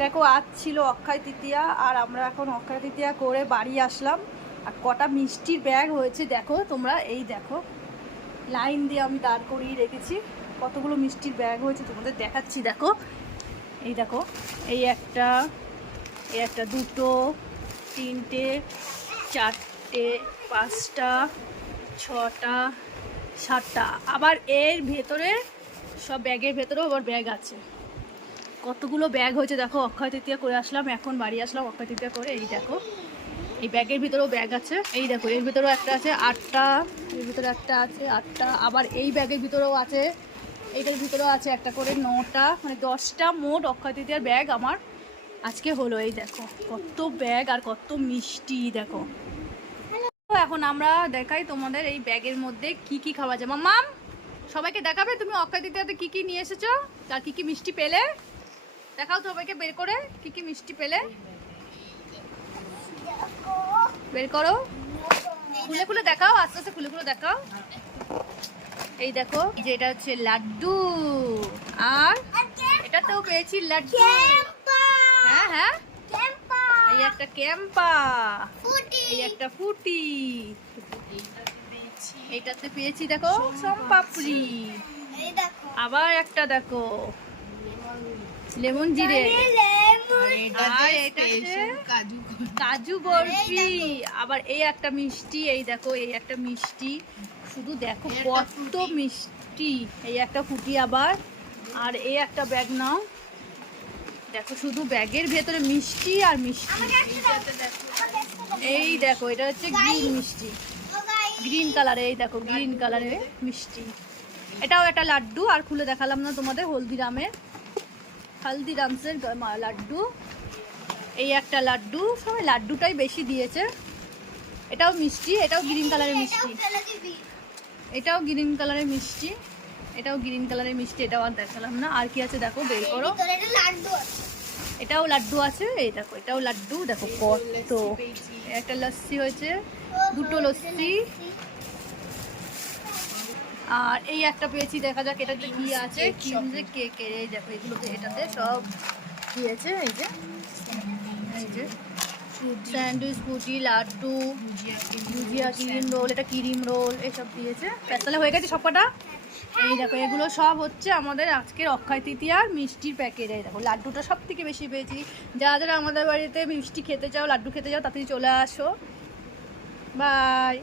দেখো আজ ছিল অক্ষয় তৃতীয়া, আর আমরা এখন অক্ষয় তৃতীয়া করে বাড়ি আসলাম। আর কটা মিষ্টির ব্যাগ হয়েছে দেখো তোমরা, এই দেখো লাইন দিয়ে আমি দাঁড় করিয়ে রেখেছি। কতগুলো মিষ্টির ব্যাগ হয়েছে তোমাদের দেখাচ্ছি। দেখো এই দেখো, এই একটা, দুটো, তিনটে, চারটে, পাঁচটা, ছটা, সাতটা। আবার এর ভেতরে সব ব্যাগের ভেতরেও আবার ব্যাগ আছে। কতগুলো ব্যাগ হয়েছে দেখো। অক্ষয় তৃতীয়া করে আসলাম, এখন বাড়ি আসলাম অক্ষয় তৃতীয়া করে। এই দেখো এই ব্যাগের ভিতরেও ব্যাগ আছে। এই দেখো এর ভিতরেও একটা আছে, আটটা। এর ভিতরে একটা আছে, আটটা। আবার এই ব্যাগের ভিতরেও আছে, এইটার ভিতরেও আছে একটা করে, নটা, মানে 10টা মোট অক্ষয় তৃতীয়ার ব্যাগ আমার আজকে হলো। এই দেখো কত ব্যাগ আর কত মিষ্টি দেখো। এখন আমরা দেখাই তোমাদের এই ব্যাগের মধ্যে কি কি খাওয়া যায়। মাম্মাম সবাইকে দেখাবে তুমি অক্ষয় তৃতীয়াতে কি কি নিয়ে এসেছো আর কি কি মিষ্টি পেলে। দেখাও সবাইকে বের করে কি কি মিষ্টি পেলে, বের করো, খুলে খুলে দেখাও, আস্তে আস্তে খুলে খুলে দেখাও। এই দেখো যেটা হচ্ছে লাড্ডু, আর এটাতেও পেয়েছি লাড্ডু। হ্যাঁ হ্যাঁ, এই একটা ক্যাম্পা, এই একটা ফুটি, এটাতে পেয়েছি দেখো সোমপাপড়ি, আবার একটা দেখো লেমন জিরে, আর এটা কাজু বরফি। আবার এই একটা মিষ্টি, এই দেখো এই একটা মিষ্টি, শুধু দেখো কত মিষ্টি। এই একটা ফুটি আবার, আর এই একটা ব্যাগ নাও। দেখো শুধু ব্যাগের ভেতরে মিষ্টি আর মিষ্টি। এই দেখো এটা হচ্ছে গ্রিন মিষ্টি, গ্রিন কালারে। এই দেখো গ্রিন কালারের মিষ্টি। এটাও একটা লাড্ডু, আর খুলে দেখালাম না তোমাদের, হলদিরামসের লাড্ডু। এই একটা লাড্ডু, সবাই লাড্ডুটাই বেশি দিয়েছে। এটাও মিষ্টি, এটাও গ্রিন কালারের মিষ্টি, এটাও গ্রিন কালারের মিষ্টি, এটাও গ্রিন কালারের মিষ্টি। এটাও আর দেখালাম না। আর কি আছে দেখো, বের করো। এটাও লাড্ডু আছে, এই দেখো এটাও লাড্ডু। দেখো কত, একটা লস্যি হয়েছে, দুটো লস্যি। আর এই একটা পেয়েছি, দেখা যাক এটাতে কি আছে, কি যে কেকের। এই দেখো এগুলোতে, এটাতে সব দিয়েছে। এই যে স্যান্ডউইচ, ফুটি, লাড্ডু, ভুজিয়া, ক্রিম রোল, এটা ক্রিম রোল, এসব দিয়েছে। তাহলে হয়ে গেছে সবকটা। এই দেখো এগুলো সব হচ্ছে আমাদের আজকের অক্ষয় তৃতীয়ার মিষ্টির প্যাকেট। এই দেখো লাড্ডুটা সব থেকে বেশি পেয়েছি। যারা যারা আমাদের বাড়িতে মিষ্টি খেতে চাও, লাড্ডু খেতে চাও, তাড়াতাড়ি চলে আসো। বাই।